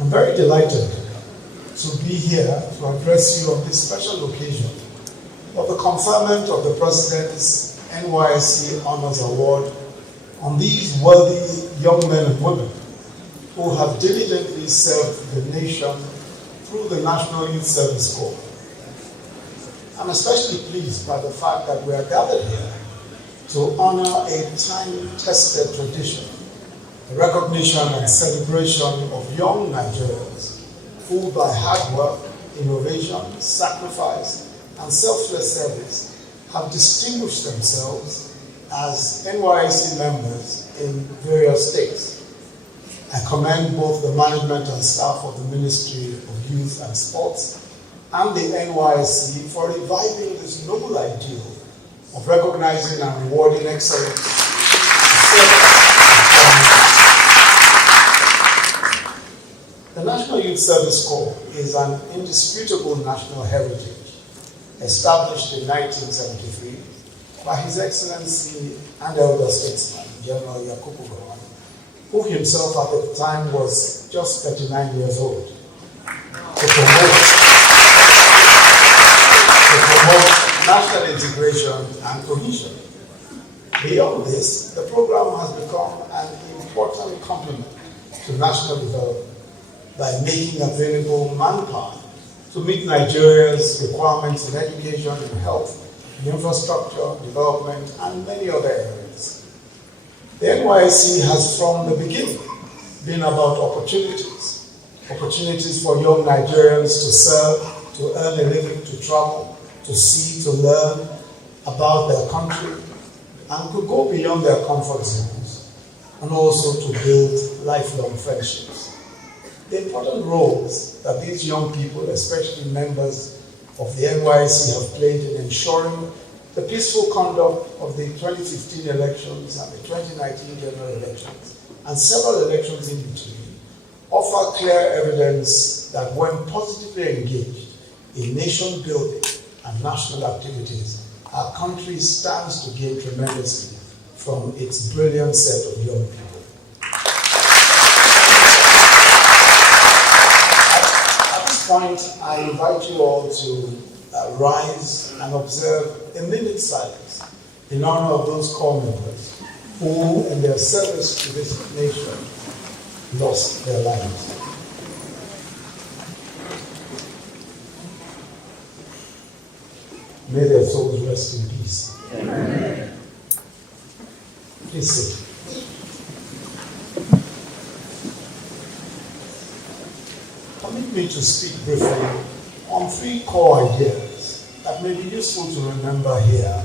I'm very delighted to be here to address you on this special occasion of the conferment of the President's NYSC Honors Award on these worthy young men and women who have diligently served the nation through the National Youth Service Corps. I'm especially pleased by the fact that we are gathered here to honor a time-tested tradition, the recognition and celebration of young Nigerians who, by hard work, innovation, sacrifice, and selfless service, have distinguished themselves as NYSC members in various states. I commend both the management and staff of the Ministry of Youth and Sports and the NYSC for reviving this noble ideal of recognizing and rewarding excellence. The National Youth Service Corps is an indisputable national heritage established in 1973 by His Excellency and Elder Statesman, General Yakubu Gowon, who himself at the time was just 39 years old, to promote national integration and cohesion. Beyond this, the program has become an important complement to national development by making available manpower to meet Nigeria's requirements in education and health, in infrastructure, development, and many other areas. The NYSC has from the beginning been about opportunities for young Nigerians to serve, to earn a living, to travel, to see, to learn about their country, and to go beyond their comfort zones, and also to build lifelong friendships. The important roles that these young people, especially members of the NYSC, have played in ensuring the peaceful conduct of the 2015 elections and the 2019 general elections, and several elections in between, offer clear evidence that when positively engaged in nation building and national activities, our country stands to gain tremendously from its brilliant set of young people. At this point, I invite you all to rise and observe a minute's silence in honor of those corps members who, in their service to this nation, lost their lives. May their souls rest in peace. Amen. Please sit. Permit me to speak briefly on three core ideas that may be useful to remember here,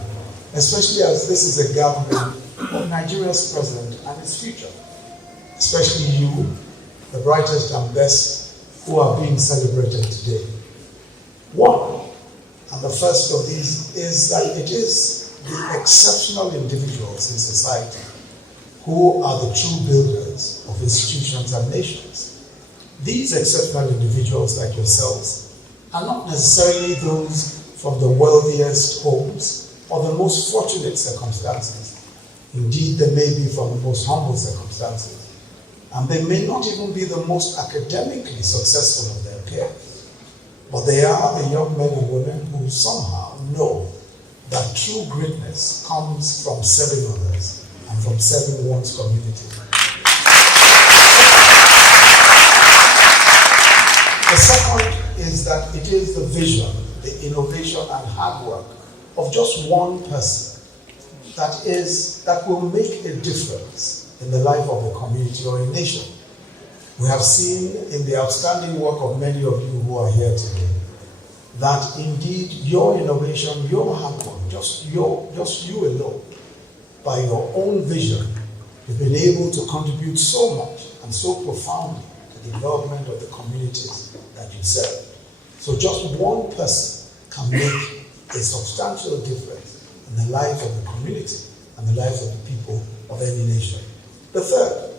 especially as this is a gathering of Nigeria's present and its future, especially you, the brightest and best who are being celebrated today. One, and the first of these, is that it is the exceptional individuals in society who are the true builders of institutions and nations. These exceptional individuals like yourselves are not necessarily those from the wealthiest homes or the most fortunate circumstances. Indeed, they may be from the most humble circumstances, and they may not even be the most academically successful of their peers. But they are the young men and women who somehow know that true greatness comes from serving others and from serving one's community. The second is that it is the vision, the innovation and hard work of just one person that will make a difference in the life of a community or a nation. We have seen in the outstanding work of many of you who are here today that indeed your innovation, your hard work, just you alone, by your own vision, you've been able to contribute so much and so profoundly to the development of the communities that you serve. So just one person can make a substantial difference in the life of the community and the life of the people of any nation. The third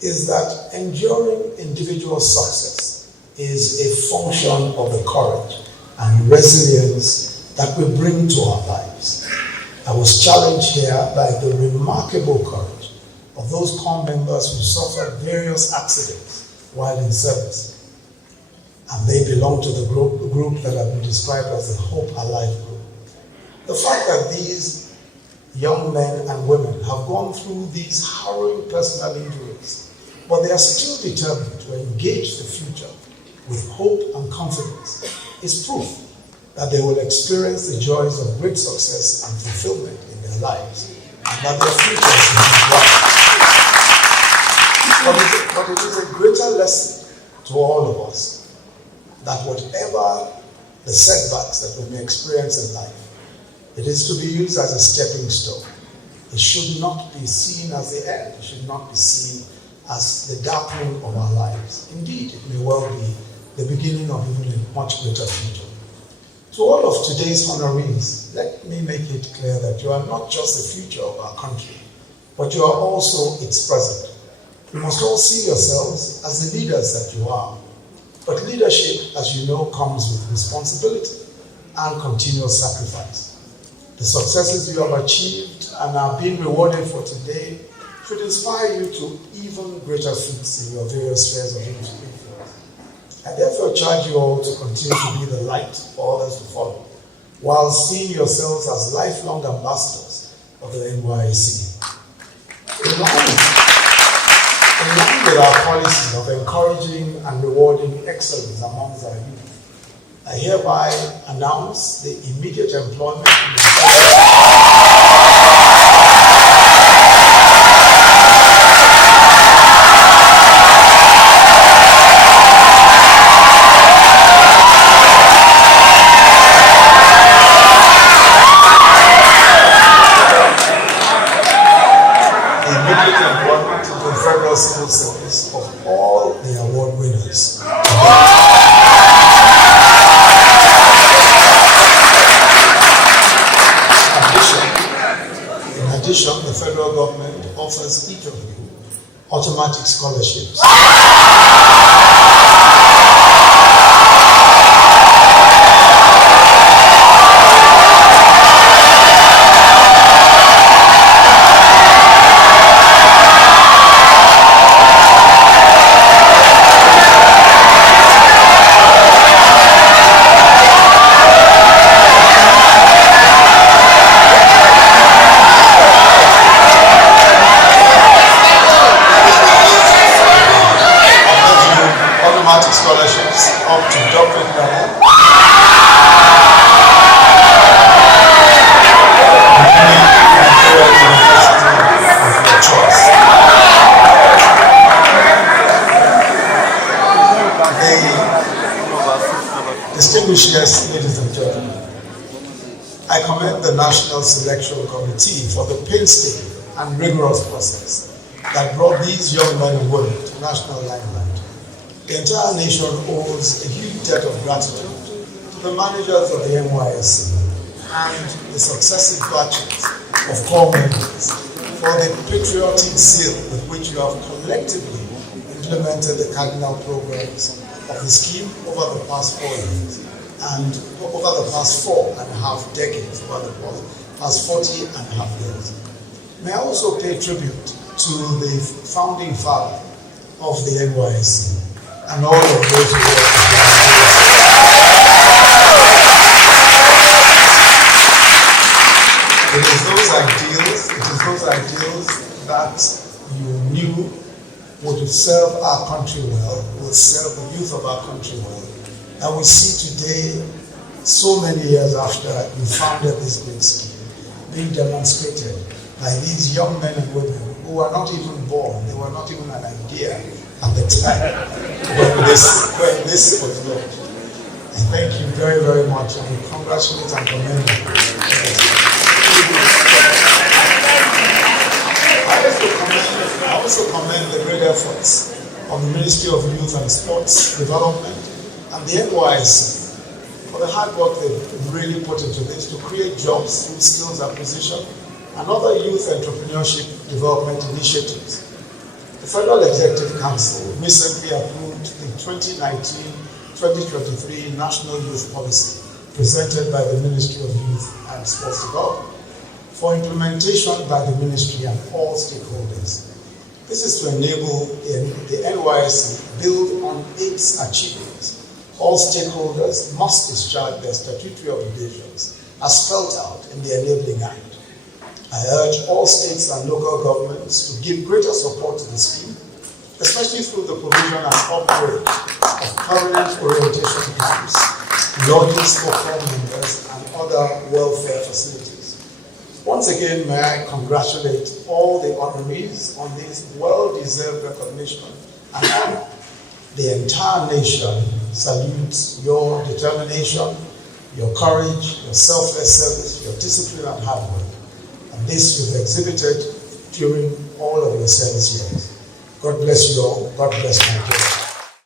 is that enduring individual success is a function of the courage and resilience that we bring to our lives. I was challenged here by the remarkable courage of those corps members who suffered various accidents while in service. and they belong to the group that have been described as the Hope Alive group. The fact that these young men and women have gone through these harrowing personal injuries, but they are still determined to engage the future with hope and confidence, is proof that they will experience the joys of great success and fulfillment in their lives, and that their future is bright. But it is a greater lesson to all of us that whatever the setbacks that we may experience in life, it is to be used as a stepping stone. It should not be seen as the end. It should not be seen as the darkening of our lives. Indeed, it may well be the beginning of even a much greater future. To all of today's honorees, let me make it clear that you are not just the future of our country, but you are also its present. You must all see yourselves as the leaders that you are. But leadership, as you know, comes with responsibility and continuous sacrifice. The successes you have achieved and are being rewarded for today should inspire you to even greater feats in your various spheres of influence. I therefore charge you all to continue to be the light for others to follow, while seeing yourselves as lifelong ambassadors of the NYSC. In line with our policy of encouraging and rewarding excellence amongst our youth, I hereby announce the immediate employment in the federal civil service of all the award winners. In addition, the federal government offers each of you automatic scholarships. Scholarships up to doctorate level. Of your choice. Distinguished guests, ladies and gentlemen, I commend the National Selection Committee for the painstaking and rigorous process that brought these young men and women to national limelight. The entire nation owes a huge debt of gratitude to the managers of the NYSC and the successive batches of core members for the patriotic zeal with which you have collectively implemented the cardinal programs of the scheme over the past 4 years and over the past 4.5 decades, over the past 40.5 years. May I also pay tribute to the founding father of the NYSC, and all of those who work It is those ideals that you knew would serve our country well, would serve the youth of our country well. And we see today, so many years after you founded this great scheme, being demonstrated by these young men and women who were not even born, they were not even an idea at the time when this was launched. I thank you very, very much, and we congratulate and commend you. I also commend the great efforts of the Ministry of Youth and Sports Development and the NYSC for the hard work they've really put into this to create jobs through skills acquisition and other youth entrepreneurship development initiatives. The Federal Executive Council recently approved the 2019-2023 National Youth Policy presented by the Ministry of Youth and Sports Development for implementation by the Ministry and all stakeholders. This is to enable the NYSC build on its achievements All stakeholders must discharge their statutory obligations as spelled out in the Enabling Act. I urge all states and local governments to give greater support to the scheme, especially through the provision and upgrade of permanent orientation camps, lodges for corps members, and other welfare facilities. Once again, may I congratulate all the honorees on this well-deserved recognition and honor. The entire nation salutes your determination, your courage, your selfless service, your discipline and hard work. And this you've exhibited during all of your service years. God bless you all. God bless Nigeria.